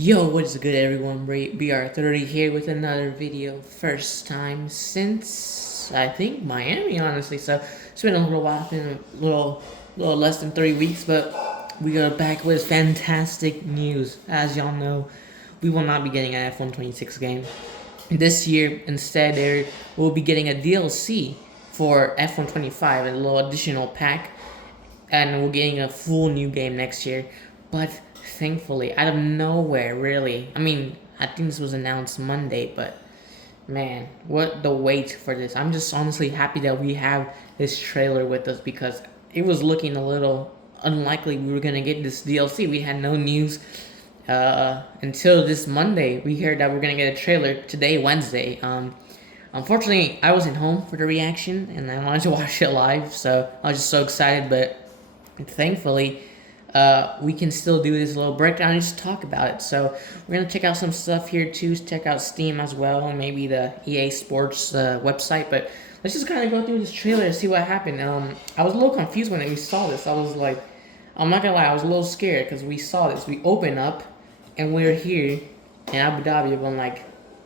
Yo, what's good everyone? BR30 here with another video. First time since, I think, Miami, honestly. So, it's been a little while, it's been a little less than 3 weeks, but we are back with fantastic news. As y'all know, we will not be getting an F126 game. This year, instead, there will be getting a DLC for F125, a little additional pack, and we're getting a full new game next year. But thankfully, out of nowhere, really. I mean, I think this was announced Monday, but man, what the wait for this. I'm just honestly happy that we have this trailer with us because it was looking a little unlikely we were gonna get this DLC. We had no news until this Monday. We heard that we're gonna get a trailer today, Wednesday. Unfortunately, I wasn't home for the reaction, and I wanted to watch it live, so I was just so excited. But thankfully, we can still do this little breakdown and just talk about it. So we're gonna check out some stuff here too. Check out Steam as well, and maybe the EA Sports website. But let's just kind of go through this trailer and see what happened. I was a little confused when we saw this. I was like, I'm not gonna lie, I was a little scared because we saw this. We open up, and we're here in Abu Dhabi on like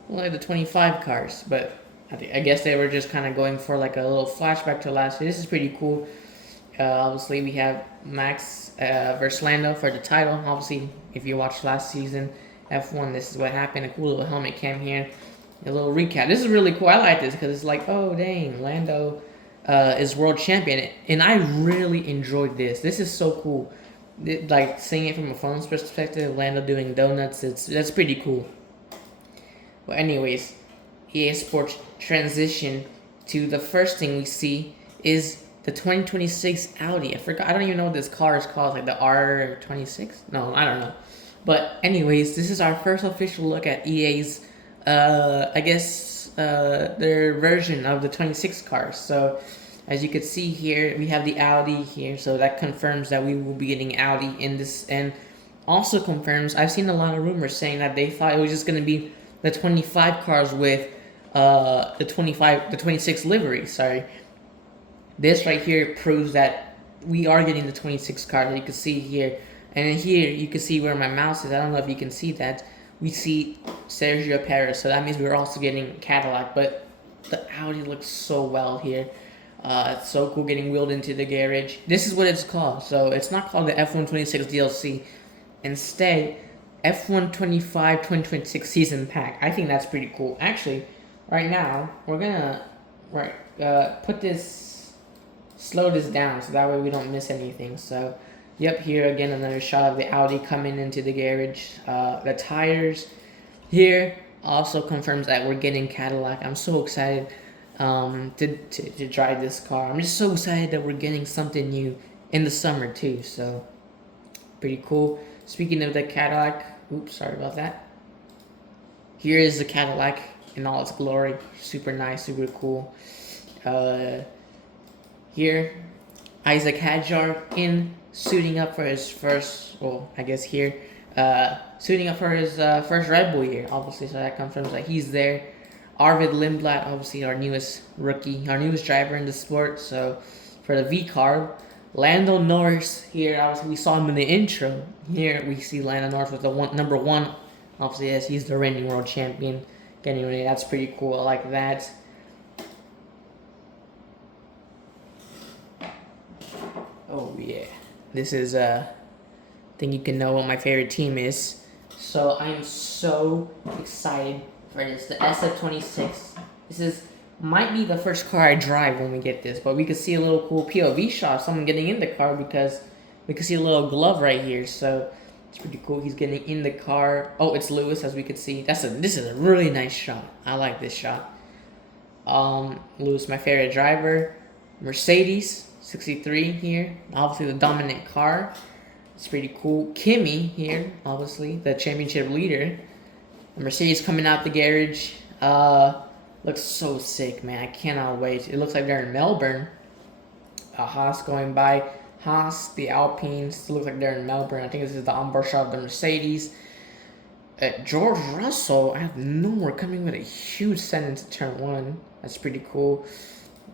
the 25 cars. But I guess they were just kind of going for like a little flashback to last year. This is pretty cool. Obviously, we have Max versus Lando for the title. Obviously, if you watched last season F1, this is what happened. A cool little helmet cam here. A little recap. This is really cool. I like this because it's like, oh dang, Lando is world champion, and I really enjoyed this. This is so cool. Like seeing it from a phone's perspective, Lando doing donuts. That's pretty cool. Well, anyways, EA Sports transition to the first thing we see is the 2026 Audi. I forgot. I don't even know what this car is called. Like the R26? No, I don't know. But anyways, this is our first official look at EA's, I guess, their version of the 26 cars. So as you can see here, we have the Audi here. So that confirms that we will be getting Audi in this, and also confirms. I've seen a lot of rumors saying that they thought it was just going to be the 25 cars with the 26 livery. Sorry. This right here proves that we are getting the 26 car that you can see here. And then here, you can see where my mouse is. I don't know if you can see that. We see Sergio Perez, so that means we're also getting Cadillac. But the Audi looks so well here. It's so cool getting wheeled into the garage. This is what it's called. So it's not called the F126 DLC. Instead, F125 2026 Season Pack. I think that's pretty cool. Actually, right now, we're going to put this... slow this down so that way we don't miss anything. So, yep, here again another shot of the Audi coming into the garage. The tires here also confirms that we're getting Cadillac. I'm so excited to drive this car. I'm just so excited that we're getting something new in the summer too. So, pretty cool. Speaking of the Cadillac, oops, sorry about that. Here is the Cadillac in all its glory. Super nice, super cool. Here, Isaac Hadjar suiting up for his first, well, I guess here, suiting up for his first Red Bull year, obviously, so that confirms that he's there. Arvid Lindblad, obviously our newest rookie, our newest driver in the sport, so for the V-Carb. Lando Norris here, obviously we saw him in the intro. Here we see Lando Norris with the number one, obviously, yes, he's the reigning world champion. Anyway, that's pretty cool, I like that. Oh yeah, this is thing you can know what my favorite team is. So I'm so excited for this. The SF26. This might be the first car I drive when we get this, but we can see a little cool POV shot of someone getting in the car because we can see a little glove right here. So it's pretty cool. He's getting in the car. Oh, it's Lewis, as we can see. This is a really nice shot. I like this shot. Lewis, my favorite driver. Mercedes 63 here, obviously the dominant car. It's pretty cool. Kimi here, obviously the championship leader. The Mercedes coming out the garage. Looks so sick, man. I cannot wait. It looks like they're in Melbourne. Haas going by. Haas, the Alpines, looks like they're in Melbourne. I think this is the onboard shot of the Mercedes. George Russell out of nowhere coming with a huge send into turn one. That's pretty cool.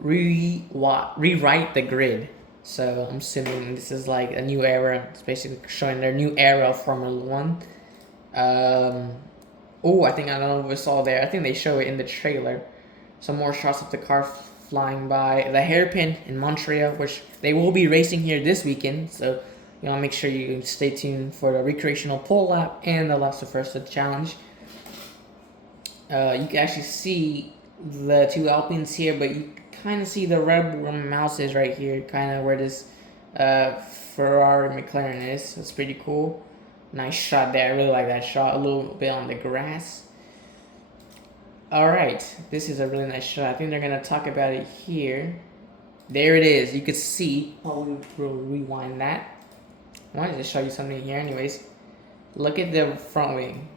Rewrite the grid. So I'm assuming this is like a new era. It's basically showing their new era of Formula One. Um, oh, I think I don't know if we saw there. I think they show it in the trailer. Some more shots of the car flying by. The hairpin in Montreal, which they will be racing here this weekend. So, you know, make sure you stay tuned for the recreational pole lap and the Last of First challenge. You can actually see the two Alpines here, but you kind of see the Red Bull Mouses right here, kind of where this Ferrari McLaren is. That's pretty cool. Nice shot there. I really like that shot. A little bit on the grass. Alright, this is a really nice shot. I think they're going to talk about it here. There it is. You can see. Oh, we'll rewind that. I wanted to show you something here anyways. Look at the front wing.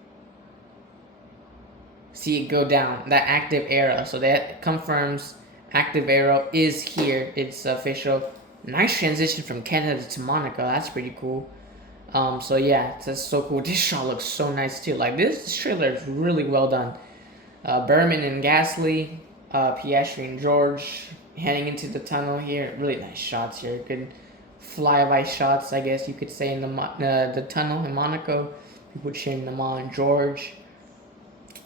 See it go down. That active arrow. So that confirms active arrow is here. It's official. Nice transition from Canada to Monaco. That's pretty cool. So yeah, that's so cool. This shot looks so nice too. Like this trailer is really well done. Berman and Gasly, Piastri and George heading into the tunnel here. Really nice shots here. Good flyby shots, I guess you could say, in the tunnel in Monaco. People cheering them on. George.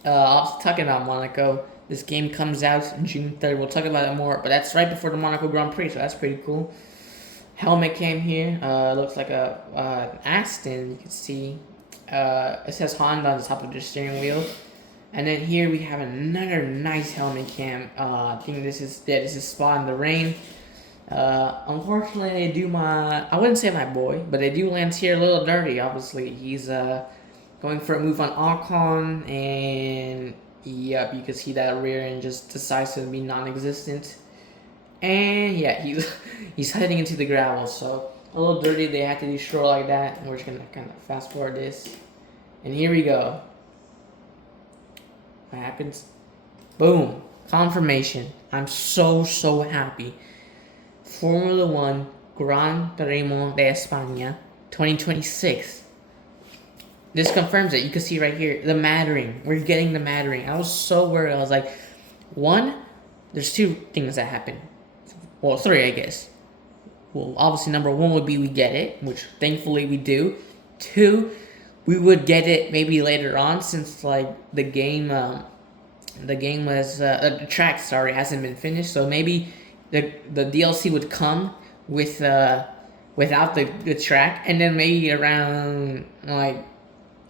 I was talking about Monaco. This game comes out June 3rd. We'll talk about it more, but that's right before the Monaco Grand Prix, so that's pretty cool. Helmet cam here. Looks like a Aston. You can see. It says Honda on the top of the steering wheel. And then here we have another nice helmet cam. I think this is Spot in the Rain. Unfortunately, they do I wouldn't say my boy, but they do Lance here a little dirty. Obviously, he's going for a move on Ocon, and yep, you can see that rear end just decides to be non-existent. And yeah, he's heading into the gravel, so a little dirty. They had to do Stroll like that, and we're just gonna kind of fast forward this. And here we go. What happens? Boom. Confirmation. I'm so happy. Formula 1 Gran Premio de España 2026. This confirms it. You can see right here, the Mattering. We're getting the Mattering. I was so worried. I was like, one, there's two things that happen. Well, three, I guess. Well, obviously, number one would be we get it, which thankfully we do. Two, we would get it maybe later on, since like the game was the track hasn't been finished, so maybe the DLC would come with without the track, and then maybe around like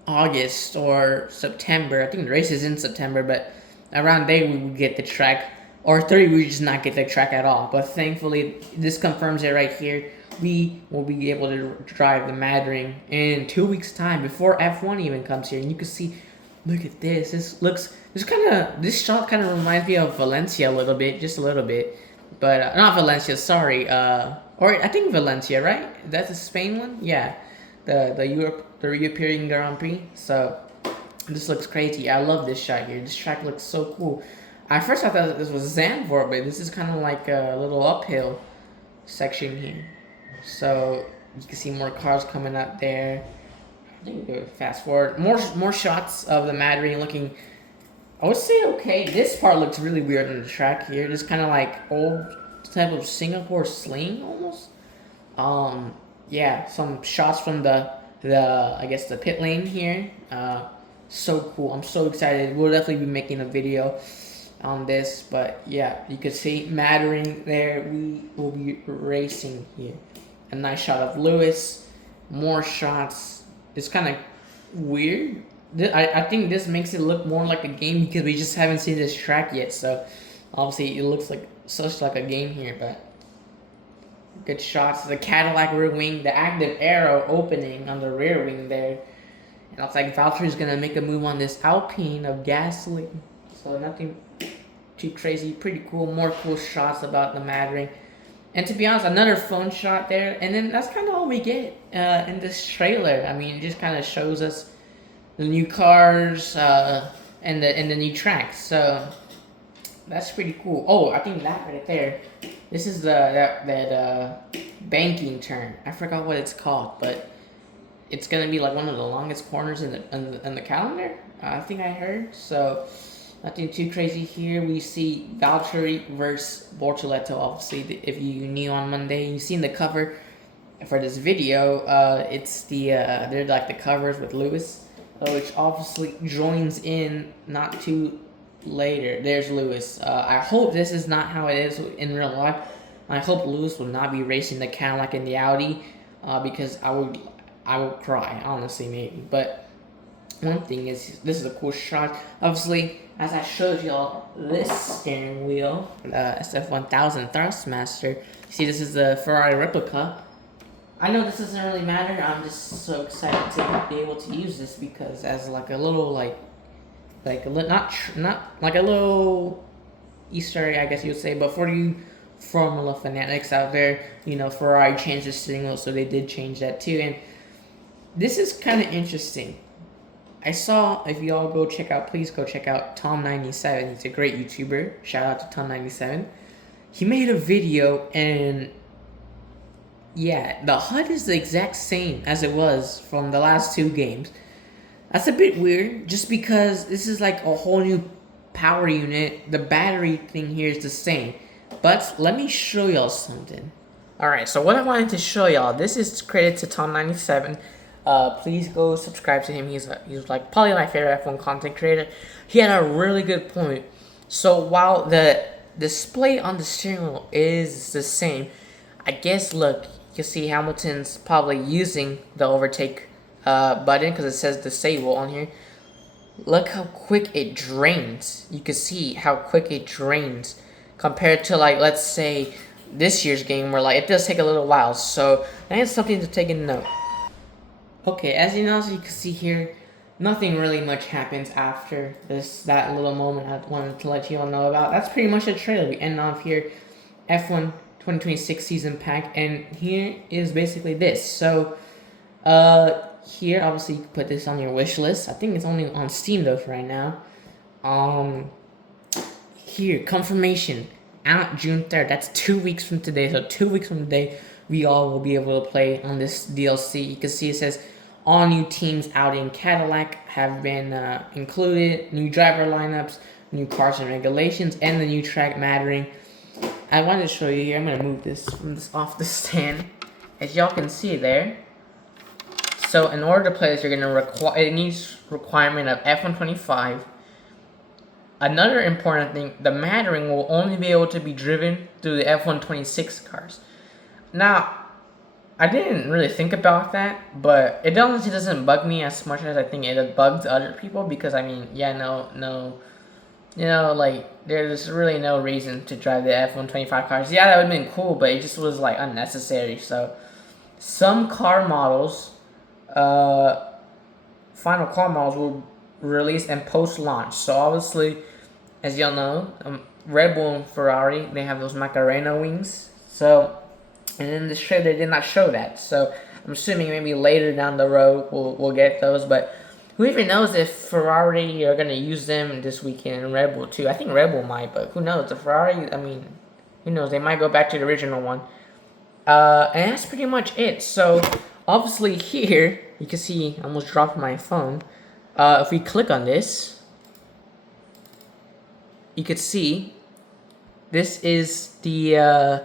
August or September. I think the race is in September, but around there we would get the track, or three we would just not get the track at all. But thankfully, this confirms it right here. We will be able to drive the Mattering in 2 weeks' time, before F1 even comes here. And you can see, look at this. This shot kind of reminds me of Valencia a little bit, just a little bit. But not Valencia, sorry. Or I think Valencia, right? That's the Spain one, yeah. The European Grand Prix. So this looks crazy. I love this shot here. This track looks so cool. At first I thought this was Zandvoort, but this is kind of like a little uphill section here. So you can see more cars coming up there. I think we'll fast forward. More shots of the Mattering looking, I would say, okay. This part looks really weird on the track here. This kind of like old type of Singapore sling almost. Yeah, some shots from the I guess the pit lane here. So cool. I'm so excited. We'll definitely be making a video on this, but yeah, you can see Mattering there. We will be racing here. A nice shot of Lewis. More shots. It's kind of weird. I think this makes it look more like a game because we just haven't seen this track yet. So obviously it looks like such like a game here, but good shots. The Cadillac rear wing, the active arrow opening on the rear wing there. And it looks like Valtteri's gonna make a move on this Alpine of Gasly. So nothing too crazy. Pretty cool. More cool shots about the Mattering. And to be honest, another phone shot there. And then that's kind of all we get in this trailer. I mean, it just kind of shows us the new cars and the new tracks. So that's pretty cool. Oh, I think that right there. This is that banking turn. I forgot what it's called, but it's gonna be like one of the longest corners in the calendar. I think I heard. So nothing too crazy here. We see Valtteri versus Bortoleto. Obviously, if you knew on Monday, you've seen the cover for this video. It's they're like the covers with Lewis. which obviously joins in not too later. There's Lewis. I hope this is not how it is in real life. I hope Lewis will not be racing the Cadillac and the Audi, because I would cry, honestly, maybe. But one thing is, this is a cool shot. Obviously, as I showed y'all, this steering wheel, SF1000 Thrustmaster. See, this is the Ferrari replica. I know this doesn't really matter. I'm just so excited to be able to use this because as like a little not like a little Easter egg, I guess you would say. But for you Formula fanatics out there, you know Ferrari changed the steering wheel, so they did change that too. And this is kind of interesting. I saw, if y'all go check out, please go check out Tom97. He's a great YouTuber. Shout out to Tom97. He made a video, and yeah, the HUD is the exact same as it was from the last two games. That's a bit weird, just because this is like a whole new power unit. The battery thing here is the same. But let me show y'all something. Alright, so what I wanted to show y'all, this is credit to Tom97. Please go subscribe to him. He's like probably my favorite F1 content creator. He had a really good point. So while the display on the steering wheel is the same, I guess look, you can see Hamilton's probably using the overtake button because it says disable on here. Look how quick it drains. You can see how quick it drains compared to, like, let's say this year's game where like it does take a little while. So that is something to take in note. Okay, as you can see here, nothing really much happens after that little moment I wanted to let you all know about. That's pretty much the trailer. We end off here, F1 2026 season pack, and here is basically this. So, here, obviously, you can put this on your wish list. I think it's only on Steam, though, for right now. Here, confirmation, out June 3rd. That's 2 weeks from today. So 2 weeks from today, we all will be able to play on this DLC. You can see it says, all new teams Audi and Cadillac have been included. New driver lineups, new cars and regulations, and the new track mattering. I wanted to show you here. I'm going to move this off the stand. As y'all can see there. So in order to play this, you're going to require, it needs requirement of F125. Another important thing, the mattering will only be able to be driven through the F126 cars. Now, I didn't really think about that, but it honestly doesn't bug me as much as I think it bugs other people, because I mean, yeah, no, you know, like, there's really no reason to drive the F125 cars. Yeah, that would have been cool, but it just was like unnecessary. So some car models, final car models will release and post-launch. So obviously, as y'all know, Red Bull and Ferrari, they have those Macarena wings. So, and in this trailer, they did not show that. So I'm assuming maybe later down the road we'll get those. But who even knows if Ferrari are going to use them this weekend, and Red Bull too. I think Red Bull might, but who knows? The Ferrari, I mean, who knows? They might go back to the original one. And that's pretty much it. So obviously here, you can see I almost dropped my phone. If we click on this, you could see this is the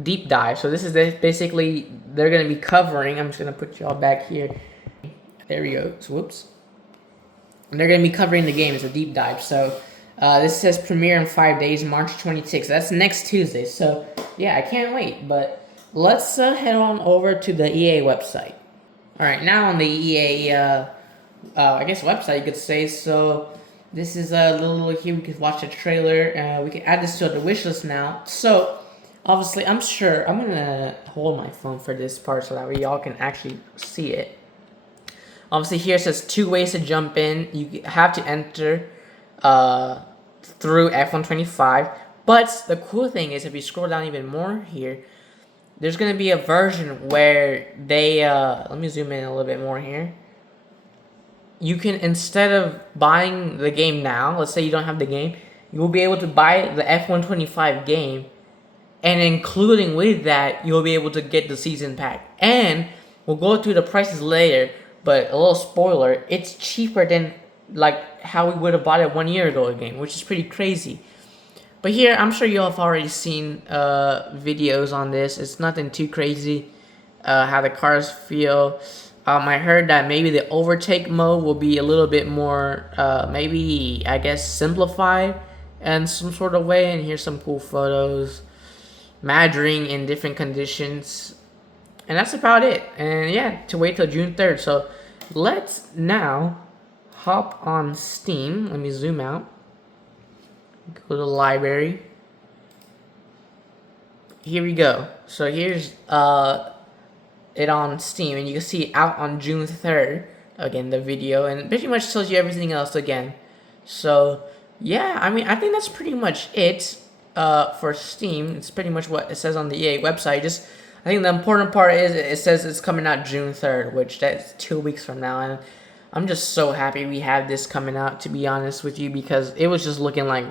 deep dive. So this is basically, they're going to be covering, I'm just going to put y'all back here. There we go. So, whoops. And they're going to be covering the game. It's a deep dive. So this says premiere in 5 days, March 26th. That's next Tuesday. So yeah, I can't wait. But let's head on over to the EA website. All right, now on the EA, I guess website you could say. So this is a little here. We could watch a trailer. We can add this to the wish list now. So obviously, I'm sure I'm gonna hold my phone for this part so that way y'all can actually see it. Obviously, here it says 2 ways to jump in. You have to enter through F125. But the cool thing is, if you scroll down even more here, there's going to be a version where they, let me zoom in a little bit more here. You can, instead of buying the game now, let's say you don't have the game, you will be able to buy the F125 game, and including with that, you'll be able to get the season pack. And we'll go through the prices later, but a little spoiler, it's cheaper than like how we would have bought it 1 year ago again, which is pretty crazy. But here, I'm sure you all have already seen videos on this. It's nothing too crazy. How the cars feel. I heard that maybe the overtake mode will be a little bit more, maybe, I guess, simplified in some sort of way. And here's some cool photos. Majoring in different conditions. And that's about it. And yeah, to wait till June 3rd. So let's now hop on Steam. Let me zoom out. Go to the library. Here we go. So here's it on Steam, and you can see it out on June 3rd. Again, the video, and it pretty much tells you everything else again. So yeah, I mean, I think that's pretty much it for Steam. It's pretty much what it says on the EA website. Just, I think the important part is it says it's coming out June 3rd, which that's 2 weeks from now, and I'm just so happy we have this coming out, to be honest with you, because it was just looking like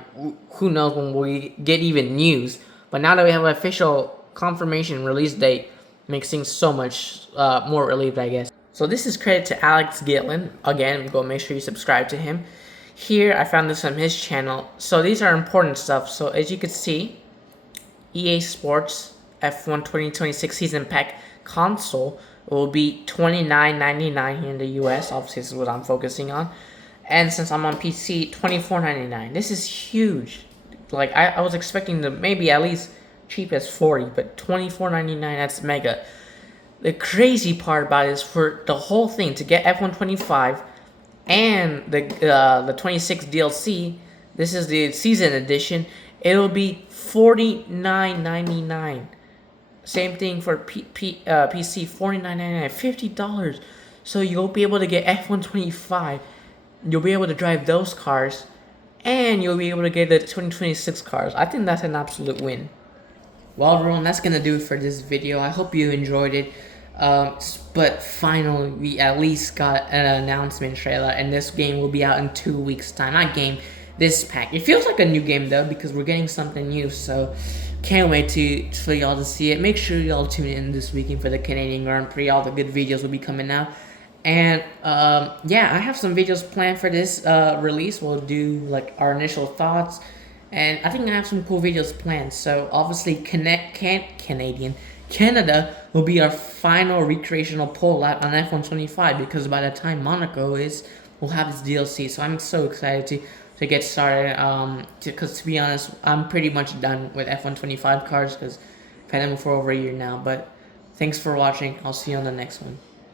who knows when we get even news. But now that we have an official confirmation release date, makes things so much more relieved, I guess. So this is credit to Alex Gitlin. Again, go make sure you subscribe to him. Here, I found this on his channel. So these are important stuff. So as you can see, EA Sports F1 2026 Season Pack console will be $29.99 here in the US. Obviously, this is what I'm focusing on. And since I'm on PC, $24.99. This is huge. Like, I was expecting to maybe at least cheap as 40, but $24.99, that's mega. The crazy part about it is for the whole thing, to get F1 25 and the 26 DLC, this is the season edition, it'll be $49.99. Same thing for PC, $49.99, $50. So you'll be able to get F1 25, you'll be able to drive those cars, and you'll be able to get the 2026 cars. I think that's an absolute win. Well, everyone, that's going to do it for this video. I hope you enjoyed it. But finally, we at least got an announcement trailer, and this game will be out in 2 weeks' time. Not game, this pack. It feels like a new game, though, because we're getting something new, so can't wait for y'all to see it. Make sure y'all tune in this weekend for the Canadian Grand Prix. All the good videos will be coming out. And, yeah, I have some videos planned for this release. We'll do, like, our initial thoughts. And I think I have some cool videos planned. So obviously Canada will be our final recreational pole lap on F1 25, because by the time Monaco is, we'll have this DLC. So I'm so excited to get started. Because to be honest, I'm pretty much done with F1 25 cars, because I've had them for over a year now. But thanks for watching. I'll see you on the next one.